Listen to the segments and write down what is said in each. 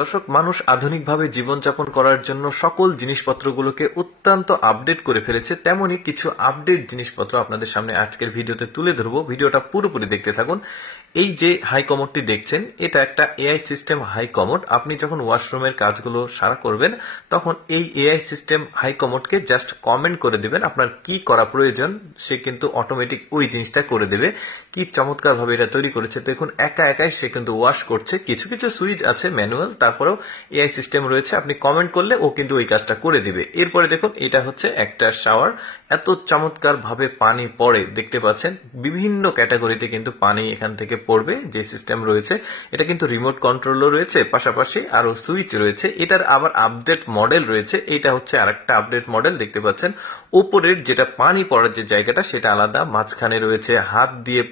দর্শক, মানুষ আধুনিকভাবে জীবনযাপন করার জন্য সকল জিনিসপত্রগুলোকে অত্যন্ত আপডেট করে ফেলেছে। তেমনি কিছু আপডেট জিনিসপত্র আপনাদের সামনে আজকের ভিডিওতে তুলে ধরবো। ভিডিওটা পুরোপুরি দেখতে থাকুন। এই যে হাই কমোডটি দেখছেন, এটা একটা এআই সিস্টেম হাই কমোড। আপনি যখন ওয়াশরুমের কাজগুলো সারা করবেন, তখন এই এআই সিস্টেম হাই কমোডকে জাস্ট কমেন্ট করে দিবেন আপনার কি করা প্রয়োজন, সে কিন্তু অটোমেটিক ওই জিনিসটা করে দেবে। কি চমৎকার ভাবে এটা তৈরি করেছে দেখুন। একাই সে কিন্তু ওয়াশ করছে। কিছু কিছু সুইচ আছে ম্যানুয়াল, তারপরেও এআই সিস্টেম রয়েছে, আপনি কমেন্ট করলে ও কিন্তু ওই কাজটা করে দিবে। এরপরে দেখুন, এটা হচ্ছে একটা শাওয়ার। এত চমৎকার ভাবে পানি পড়ে দেখতে পাচ্ছেন। বিভিন্ন ক্যাটাগরিতে কিন্তু পানি এখান থেকে পড়বে। যে সিস্টেম রয়েছে, এটা কিন্তু রিমোট কন্ট্রোলও রয়েছে, পাশাপাশি আরো সুইচ রয়েছে। এটার আবার আপডেট মডেল রয়েছে। এটা হচ্ছে আরেকটা আপডেট মডেল দেখতে পাচ্ছেন। উপরের যেটা পানি পড়ার যে জায়গাটা, সেটা আলাদা। মাঝখানে রয়েছে হাত দিয়ে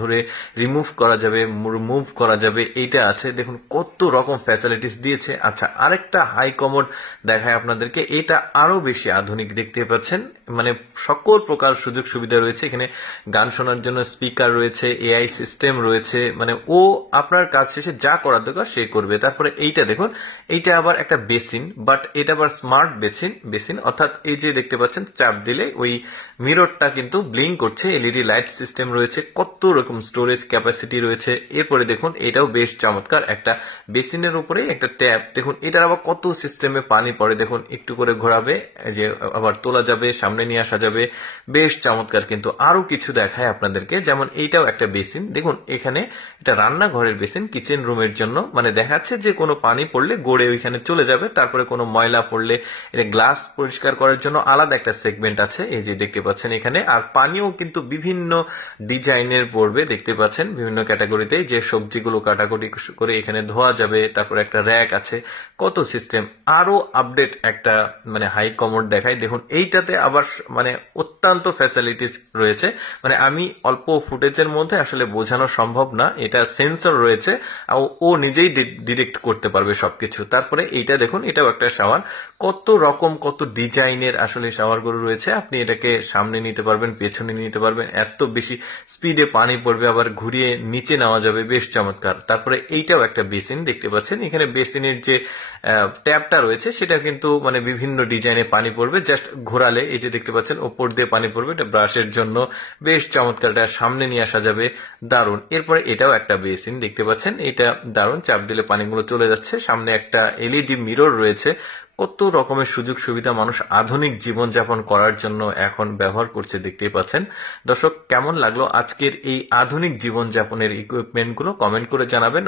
ধরে রিমুভ করা যাবে, মুভ করা যাবে, এইটা আছে। দেখুন কত রকম ফ্যাসিলিটিস দিয়েছে। আচ্ছা, আরেকটা হাই কমোড দেখায় আপনাদেরকে। এটা আরো বেশি আধুনিক দেখতে পাচ্ছেন। মানে সকল প্রকার সুযোগ সুবিধা রয়েছে এখানে। গান শোনার জন্য স্পিকার রয়েছে, এআই সিস্টেম রয়েছে। মানে ও আপনার কাজ শেষে যা করার দরকার সে করবে। তারপরে এইটা দেখুন, এইটা আবার একটা বেসিন, বাট এটা আবার স্মার্ট বেসিন। অর্থাৎ এই যে দেখতে পাচ্ছেন, চাপ দিলে ওই মিররটা কিন্তু ব্লিঙ্ক করছে। এলইডি লাইট সিস্টেম রয়েছে, কত রকম স্টোরেজ ক্যাপাসিটি রয়েছে। এরপরে দেখুন, এটাও বেশ চমৎকার। একটা বেসিনের উপরে একটা ট্যাপ। দেখুন এটার আবার কত সিস্টেমে পানি পড়ে। দেখুন একটু করে ঘোরাবে, যে আবার তোলা যাবে, সামনে নিয়ে আসা যাবে। বেশ চমৎকার। কিন্তু আরো কিছু দেখায় আপনাদেরকে, যেমন এইটাও একটা বেসিন। দেখুন এখানে এটা রান্নাঘরের বেসিন, কিচেন রুমের জন্য। মানে দেখাচ্ছে যে কোনো পানি পড়লে গড়ে ওইখানে চলে যাবে। তারপরে কোনো ময়লা পড়লে এটা গ্লাস পরিষ্কার করার জন্য আলাদা একটা সেগমেন্ট আছে, এই যে দেখতে পাচ্ছেন এখানে। আর পানিও কিন্তু বিভিন্ন ডিজাইনের পড়বে দেখতে পাচ্ছেন, বিভিন্ন ক্যাটাগরিতে। যে সবজিগুলো কাটাকুটি করে এখানে ধোয়া যাবে। তারপরে একটা র্যাক আছে, কত সিস্টেম। আরো আপডেট একটা মানে হাই কমোড দেখাই। দেখুন এইটাতে আবার মানে অত্যন্ত ফ্যাসিলিটিস রয়েছে। মানে আমি অল্প ফুটেজের মধ্যে আসলে বোঝানো সম্ভব না। এটা সেন্সর রয়েছে, ও নিজেই ডিটেক্ট করতে পারবে সবকিছু। তারপরে এইটা দেখুন, এটাও একটা শাওয়ার। কত রকম কত ডিজাইনের আসলে শাওয়ারগুলো রয়েছে। আপনি এটাকে সামনে নিতে পারবেন, পেছনে নিতে পারবেন। এত বেশি স্পিডে পানি পড়বে, আবার ঘুরিয়ে নিচে নেওয়া যাবে। বেশ চমৎকার। তারপরে এইটাও একটা বেসিন দেখতে পাচ্ছেন। এখানে বেসিনের যে ট্যাপটা রয়েছে, সেটা কিন্তু মানে বিভিন্ন ডিজাইনে পানি পড়বে। জাস্ট ঘোরালে এই যে দেখতে পাচ্ছেন, ওপর দিয়ে পানি পড়বে। এটা ব্রাশের জন্য বেশ চমৎকার। এটা সামনে নিয়ে আসা যাবে, দারুণ। এরপরে এটাও একটা বেসিন দেখতে পাচ্ছেন। এটা দারুণ, চাপ দিলে পানিগুলো চলে যাচ্ছে। সামনে একটা এলইডি মিরর রয়েছে। কত রকমের সুযোগ সুবিধা মানুষ আধুনিক জীবনযাপন করার জন্য এখন ব্যবহার করছে দেখতেই পাচ্ছেন। দর্শক, কেমন লাগলো আজকের এই আধুনিক জীবনযাপনের ইকুইপমেন্টগুলো কমেন্ট করে জানাবেন।